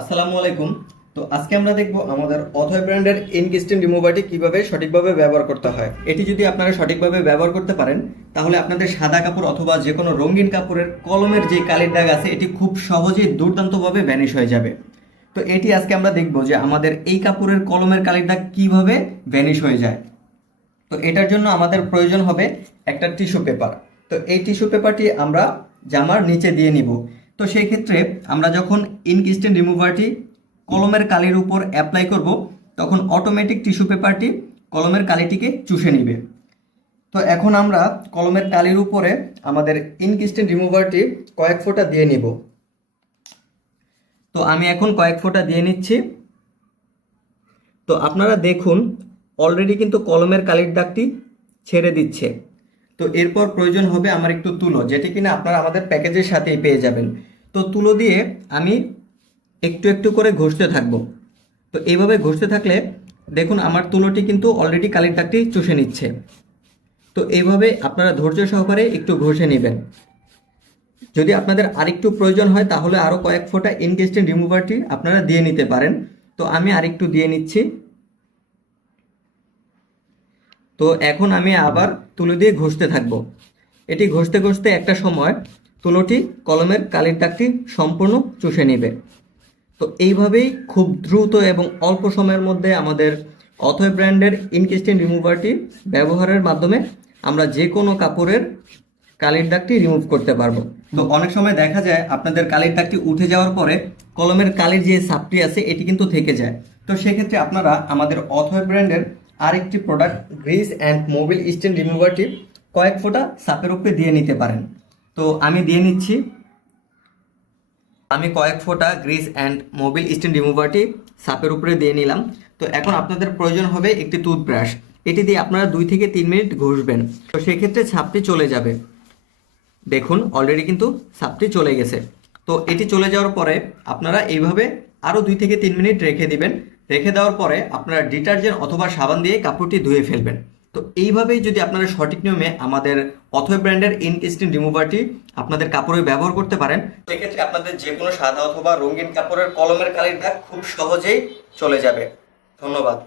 আসসালামু আলাইকুম। তো আজকে আমরা দেখব আমাদের অথয় ব্র্যান্ডের ইনকিস্টেন রিমুভারটি কীভাবে সঠিকভাবে ব্যবহার করতে হয়। এটি যদি আপনারা সঠিকভাবে ব্যবহার করতে পারেন, তাহলে আপনাদের সাদা কাপড় অথবা যে কোনো রঙিন কাপড়ের কলমের যে কালির দাগ আছে, এটি খুব সহজেই দুর্দান্তভাবে ভ্যানিশ হয়ে যাবে। তো এটি আজকে আমরা দেখব যে আমাদের এই কাপড়ের কলমের কালির দাগ কীভাবে ভ্যানিশ হয়ে যায়। তো এটার জন্য আমাদের প্রয়োজন হবে একটা টিস্যু পেপার। তো এই টিস্যু পেপারটি আমরা জামার নিচে দিয়ে নিব। তো সেই ক্ষেত্রে আমরা যখন ইনকিস্টেন রিমুভারটি কলমের কালির উপর অ্যাপ্লাই করব, তখন অটোমেটিক টিস্যু পেপারটি কলমের কালিটিকে চুষে নিবে। তো এখন আমরা কলমের কালির উপরে আমাদের ইনকিস্টেন রিমুভারটি কয়েক ফোঁটা দিয়ে নিব। তো আমি এখন কয়েক ফোঁটা দিয়ে নিচ্ছি। তো আপনারা দেখুন, অলরেডি কিন্তু কলমের কালির দাগটি ছেড়ে দিচ্ছে। তো এরপর প্রয়োজন হবে আমার একটু তুলো, যেটি কিনা আপনারা আমাদের প্যাকেজের সাথেই পেয়ে যাবেন। তো তুলো দিয়ে আমি একটু একটু করে ঘষতে থাকব। তো এইভাবে ঘষতে থাকলে দেখুন আমার তুলোটি কিন্তু অলরেডি কালির দাগটি চুষে নিচ্ছে। তো এইভাবে আপনারা ধৈর্য সহকারে একটু ঘষে নেবেন। যদি আপনাদের আরেকটু প্রয়োজন হয় তাহলে আরও কয়েক ফোঁটা ইনকেস্টেন রিমুভারটি আপনারা দিয়ে নিতে পারেন। তো আমি আরেকটু দিয়ে নিচ্ছি। তো এখন আমি আবার তুলো দিয়ে ঘষতে থাকব। এটি ঘষতে ঘষতে একটা সময় তুলোটি কলমের কালির দাগটি সম্পূর্ণ চুষে নেবে। তো এইভাবেই খুব দ্রুত এবং অল্প সময়ের মধ্যে আমাদের অথয় ব্র্যান্ডের ইনকেস্টেন রিমুভারটি ব্যবহারের মাধ্যমে আমরা যে কোনো কাপড়ের কালির দাগটি রিমুভ করতে পারব। তো অনেক সময় দেখা যায় আপনাদের কালির দাগটি উঠে যাওয়ার পরে কলমের কালির যে সাপটি আছে, এটি কিন্তু থেকে যায়। তো সেক্ষেত্রে আপনারা আমাদের অথয় ব্র্যান্ডের আরেকটি product grease and mobil stain রিমুভারটি কয়েক ফোঁটা সাপের উপরে দিয়ে নিতে পারেন। তো আমি দিয়ে নিচ্ছি। আমি কয়েক ফোঁটা গ্রিস অ্যান্ড মোবিল স্টেন রিমুভারটি সাপের উপরে দিয়ে নিলাম। তো এখন আপনাদের প্রয়োজন হবে একটি টুথব্রাশ এটি দিয়ে আপনারা দুই থেকে তিন মিনিট ঘষবেন। তো সেক্ষেত্রে ছাপটি চলে যাবে। দেখুন অলরেডি কিন্তু সাপটি চলে গেছে। তো এটি চলে যাওয়ার পরে আপনারা এইভাবে আরও দুই থেকে তিন মিনিট রেখে দিবেন। রেখে দেওয়ার পরে আপনারা ডিটারজেন্ট অথবা সাবান দিয়ে কাপড়টি ধুয়ে ফেলবেন। তো এইভাবেই যদি আপনারা সঠিক নিয়মে আমাদের অথয় ব্র্যান্ডের ইনটেস্টিন রিমুভারটি আপনাদের কাপড়ে ব্যবহার করতে পারেন, সেক্ষেত্রে আপনাদের যে কোনো সাদা অথবা রঙিন কাপড়ের কলমের কালির দাগ খুব সহজেই চলে যাবে। ধন্যবাদ।